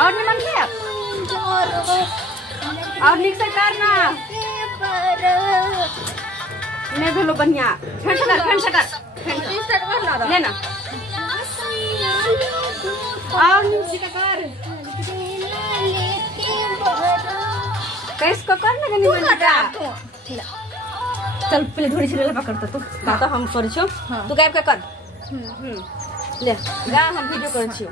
और निमन से और निक से करना नहीं धुलो बढ़िया फेंट कर लेना और नीचे का कर कैसे कर लगे निमन का चल पहले थोड़ी सी लेला पकड़ता तू तो हम कर छियो तू गायब का कर ले गा हम वीडियो कर छियो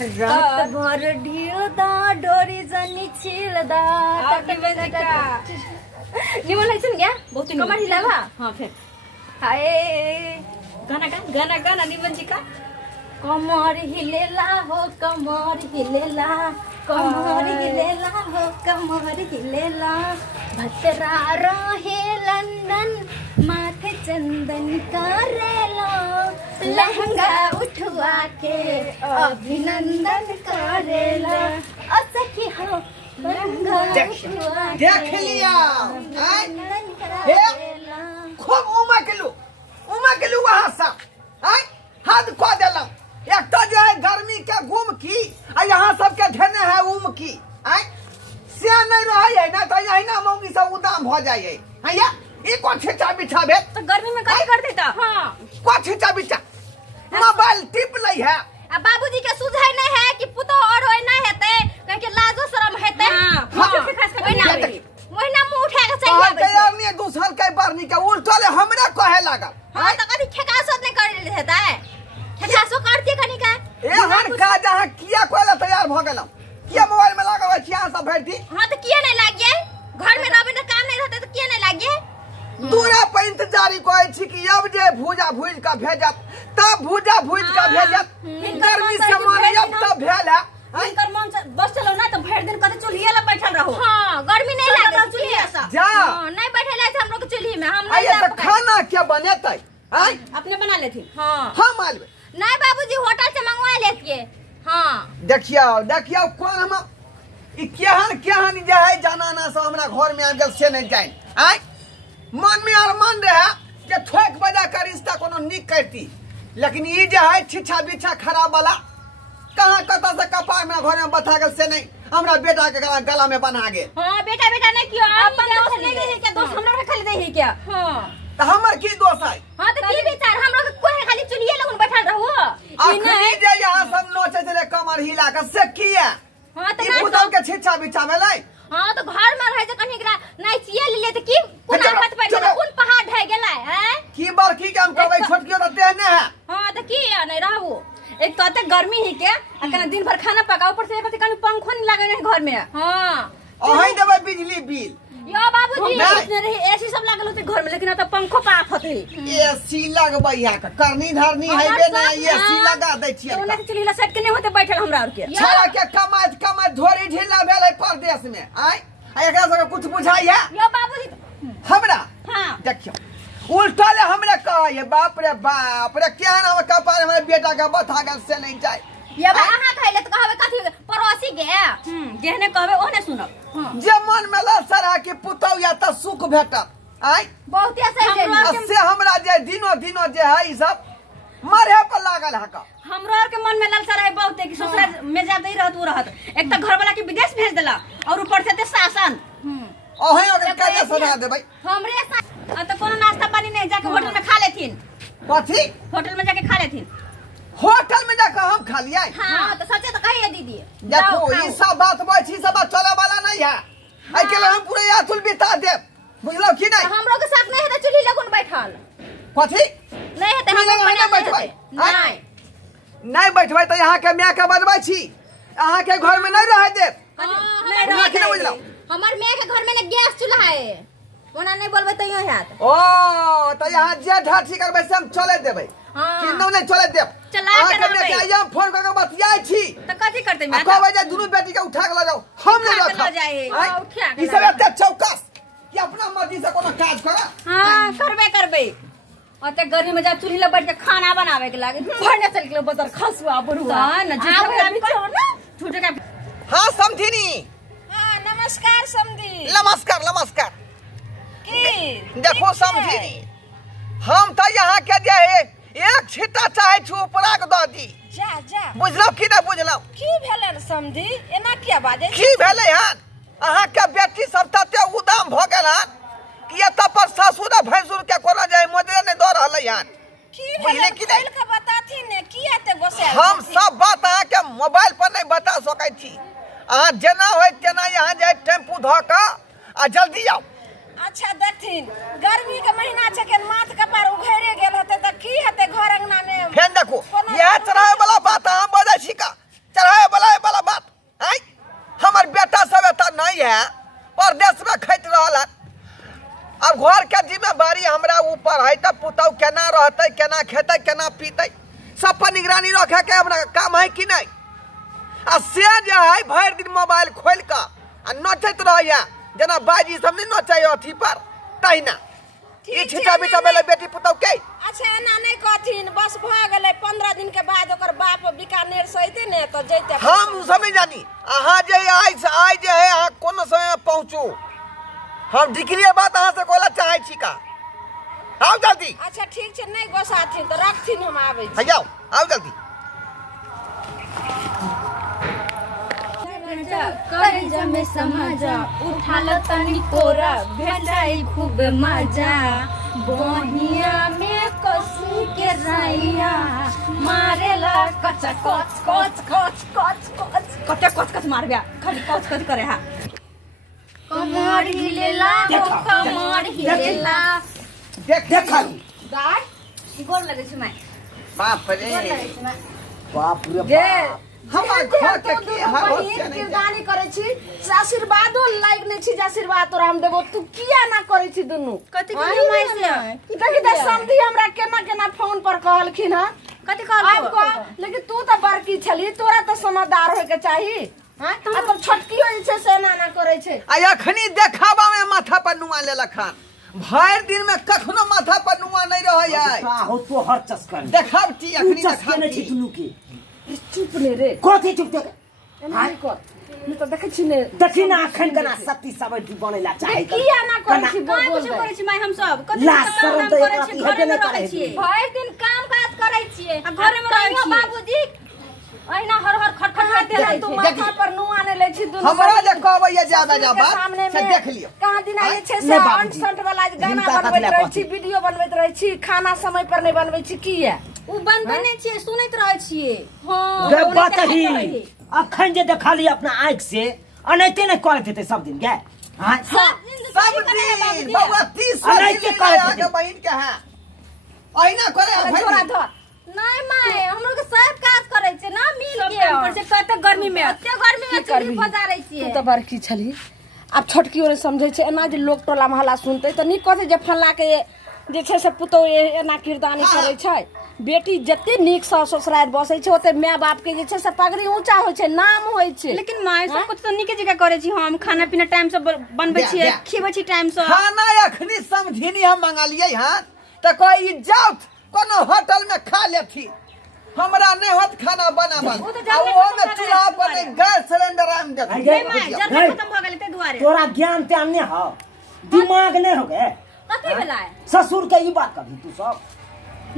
रात भर ढियो दा डोरी जनी छिल दा निमन है सुन गया बहुत कमर हिलावा हां फिर हाय गाना निमन जी का कमर हिलेला हो कमर हिलेला भतरा रहे लंदन माथे चंदन करेला लहंगा उठवा के अभिनंदन करेला असखी हो लहंगा उठवा देख लिया खूब उमा केलू वहां सा हाथ खो देला एक तो जो है गर्मी के घूम की और यहाँ सबके घेने है उम की से नहीं रहे ना तो यही ना मौगी सब उदाम हो जाए या ये को छिचा बिछा भे तो गर्मी में काय कर देता हां को छिचा बिछा मोबाइल टिप लई है आ बाबूजी के सुझाई नहीं है कि पुतो और होय ना हेते कह के लाजो शरम हेते फोटो से खास के बना महीना में उठा के चाहिए के यार दूसर के बारनी के उल्टले हमरा कहे लागल हां तो कभी ठेकासो नहीं कर देता है ठेकासो करती कनी का ए हर का जहां किया कोला तैयार भ गेलौ किया मोबाइल में लगावे छिया सब भरती हां तो किया नहीं लागिए घर में रहबे तो काम नहीं रहते तो किया नहीं लागिए दूरा पर इंतजारी कोई छी कि अब जे भूजा भूज का भेजत तब भूजा भूज का भेजत गर्मी से मारे अब तब भेल है इनकर मन से बस चलो ना तो भर दिन कते चूल्हे ला बैठल रहो हां गर्मी नहीं लागे चूल्हे सा जा नहीं बैठे ले हम लोग चूल्हे में हम नहीं आए तो खाना क्या बनेतै अपने बना लेथी हां हम मालवे नहीं बाबूजी होटल से मंगवा लेतिए हां देखियो कौन हम ई केहन जे है जाना ना से हमरा घर में आ गेल से नहीं जाय मन में अरमान रहे कि ठोक बजा कर रिश्ता कोनो निक करती लेकिन ई जे है छिछा बिछा खराब वाला कहां कता से कपार में घर में बता गेल से नहीं हमरा बेटा के गला में बना गेल हां बेटा नहीं क्यों अपन दोस्त नहीं रहे क्या दोस्त हमरा खाली दे है क्या हां तो हमर की दोस्त है हां तो की विचार हम लोग कोई खाली चुलिए लगन बैठल रहू अखनी जे यहां सब नोचे चले कमर हिला के से किया हां तो ई बुदल के छिछा बिछा भेलै हां तो घर में रहे जे कनी एकरा नहीं चिए ले त की कोन हाथ पर कोन पहाड़ ढह गेलै हैं की बड़की के हम कहबै छोटकियो त देहने है हां तो की नहीं रहू एक तो अते गर्मी ही के अकन दिन भर खाना पका ऊपर से कनी पंखो नहीं लागे घर में हां ओही देबै बिजली बिल यो बाबूजी रही एसी सब लागल होते घर में लेकिन तो पंखो पाफ होते एसी लगबै या के करनी धरनी हैबे ना एसी लगा दै छियै ओना के चलीला सेट के नहीं होते बैठल हमरा और के छाड़ा के कमात धोरी ढीला भेल है परदेश में एकरा से कुछ बुझाई है यो बाबूजी हमरा हां देखियो उल्टले हमरे कहे बाप रे केहन हम कपार हमरे बेटा के बता गेल से नहीं जाय ये बा अहाँ कहले तो कहबे कथि पड़ोसी गे जेहने कहबे ओने सुनब जे मन में लसरा के पुतौ या त सुख भेटत बहुते से हमरा जे दिनो जे है ई सब मरे पर लागल है का हमरो और के मन में ललसा रहे बहुते कि ससुर में ज्यादा ही रहत एक तो घर वाला के विदेश भेज देला और ऊपर से शासन ओहे ओके काजे सदा देबै हमरे तो कोनो नाश्ता पानी नहीं जाके होटल में खा लेथिन कथि होटल में जाके खा लेथिन होटल में जाकर हम खा लिया हां तो सच्चे तो कहिए दीदी देखो ई सब बात बची सब चले वाला नहीं है आई के हम पूरे यातुल बिता दे बुझलो कि नहीं हम लोग के साथ नहीं है तो चूल्ही लगन बैठल कथि नहीं है तो हम लोग नहीं बैठबै नहीं बैठबै तो यहां के मैं के बनबै छी अहां के घर में नहीं रह दे नहीं बुझलो हमर मैं के घर में ने गैस चूल्हा है ओना नहीं बोलबै त यो हैत ओ तो यहां जे ढाठी करबै से हम चले देबै किन्नो नहीं चले देब चला के मैं आइम फोन करके बतियाई छी तो कथि करते मैं कहबै जे दुनु बेटी के उठा के ल जाओ हम नहीं रखब ई सब एते चौकस कि अपना मर्जी से कोनो काज कर हां करबे अते गर्मी में जा चूल्ही ले बैठ के खाना बनावे के लागे भरने चल के बदर खसुआ बुढ़वा न झूठे का हां समझिनी हां नमस्कार समधी नमस्कार की देखो समझिनी हम तो यहाँ के जे एक छिट्टा चाहे छु ऊपरा के द दी जा जा बुझलौ कि नहीं बुझलौ की भेलै समधी एना किया बाजे की भेलै हन अहाँ के बेटी सब तते उदाम भ गेल हन कि एत पर ससुर भैंसुर के कोना जाय मोदरे नहीं द रहलै हन की भेलै खोल के बताथी ने किया ते गोसे हम सब बात अहाँ के मोबाइल पर नहीं बता सकै छी अहाँ जेना होय तेना यहाँ जाय टेम्पू ध के आ जल्दी आओ अच्छा देखथिन गर्मी के महीना छै के माथ कपार उघैरे गेल हते त की हते घर अंगना में फेन देखो यह चढ़ाए वाला बात हम बजे छी का चढ़ाए वाला बात है हमर बेटा सब एता नहीं है परदेश में खैत रहल है अब घर के जिम्मेवारी हमरा ऊपर है तब पुतौ केना रहते केना खेते केना पीते सब पर निगरानी रखे के हमरा काम है कि नहीं आ से जे है भर दिन मोबाइल खोल के आ नचैत रहैया जना बाजी सब नहीं नचाय अथी पर तहिना ई छिटा बिटा बेले बेटी पुतौ के अच्छा एना नहीं कहथिन बस भ गेलै 15 दिन के बाद ओकर बाप बीकानेर से अइते ने त जइते हम सब नहीं जानी अहाँ जे आई जे है अहाँ कोन समय में पहुंचू हम डिग्री बात अहाँ से कोला चाहे छी का आओ जल्दी अच्छा ठीक छै नहीं गोसाथिन त रखथिन हम आबै छी जाओ आओ जल्दी कर जमे समाजा उठाल तनी कोरा भेटाई खूब मजा बहिया में कसी के राइया मारेला कच कच कच कच कच कच कते कच कच मार गया खाली कच कच करे हा कमर हिलेला कमर हिलेला देख गाय गोर लगे छै माय बाप रे गोर लगे छै माय बाप रे जे हमर घर के की बहिन किरदानी करे छी आशीर्वादो लाइक नै छी आशीर्वाद तोरा हम देबो तू किया ना करे छी दुनु कथि के माय से देखि त समधी हमरा केना फोन पर कहलखिन ह कथि कहल लेकिन तू त बड़की छली तोरा त समझदार होय के चाही हां तो छोटकी होय छै से ना करे छै आ अखनी देखावा में माथा पर नुआ लेलखन भर दिन में कखनो माथा पर नुआ नहीं रहै है हो तो हर चस्कन देखावटी अखनी चस्कन छी दुनु के चुप ने रे कथि चुप दे हाय को मैं तो देखे छी ने देखि ना अखन कना सती सब बनेला चाहे किया ना करे छी काय बोल कुछ करे छी माय हम सब कथि ला शरम तो करे छी घर में रहै छी भर दिन काम काज करे छिए घर में रहै छी बाबूजी अहिना हर हर खटखट करते रहे तू देखी। माथा पर नुआ ने ले छी दुनु हमरा जे कहबै ये ज्यादा जा बात सामने से में देख लियो कहां दिन आए छे से नहीं बाबूजी। अनसंट वाला गाना हिनका बनबैत कथि रहे ला छी वीडियो बनबैत रहे छी खाना समय पर नहीं बनबै छी किया उ बनबने छिए सुनैत रहै छिए हां गे बतही अखन जे देखली अपना आंख से अनैते नहीं करत हेते सब दिन गे हां सब दिन बउआ 30 अनैते करत के बहिन के है अहिना करे छोरा भाई धर नहीं माय हमरो के सब काज करे छै ना मिल के पर से कते गर्मी में चूल्ही बजारै छिए तू तो बड़की छली अब छोटकी ओरे समझे छै एना जे लोग टोला महला सुनते त नीक कहते जे फल्ला के जे छै से पुतौ एना किरदानी करे छै बेटी जते नीक से ससुराल बसै छै ओते माय बाप के जे छै से पगड़ी ऊंचा होय छै नाम होय छै लेकिन माय सब कुछ तो नीके जगह करे छी हम खाना पीना टाइम से बनबै छिए खिबै छी टाइम से खाना अखनी समझिनी हम मंगालिए हां त कोई जाओ कोनो होटल में खा लेथी हमरा नहीं होत खाना बनाबल वो में चूल्हा पर गैस सिलेंडर आम दे नहीं माय जल्दी खत्म भ गेलै ते दुआरे तोरा ज्ञान ते नहीं हो दिमाग नहीं हो गे कथि भेला ससुर के ई बात कभी तू सब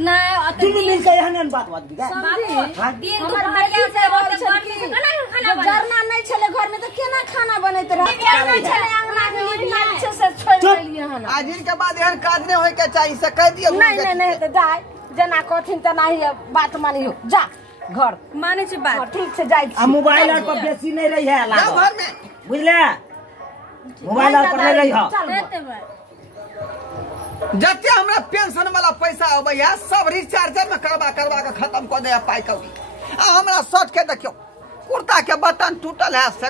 नहीं दुनु मिल के एहन बात बात गे दिन हमर दुपहरिया से बेटी रोज गर्मी से खाना जब बना जरना नहीं छले घर में तो केना खाना बनैत रहे नहीं छले अंगना में इतना अच्छे से छोड़ देलिए हन आज के बाद एहन काज नहीं होय के चाहिए से कह दियो नहीं तो जाय जना कहथिन त नहीं बात मानियो जा घर माने छी बात ठीक से जाय आ मोबाइल और पर बेसी नहीं रही है जाओ लागो घर में बुझले मोबाइल और पर नहीं रही हो देते भाई जते हमरा पेंशन वाला पैसा अबै है सब रिचार्ज में करवा के खत्म कर दे पाई कौड़ी आ हमरा शर्ट के देखियो कुर्ता के बटन टूटल है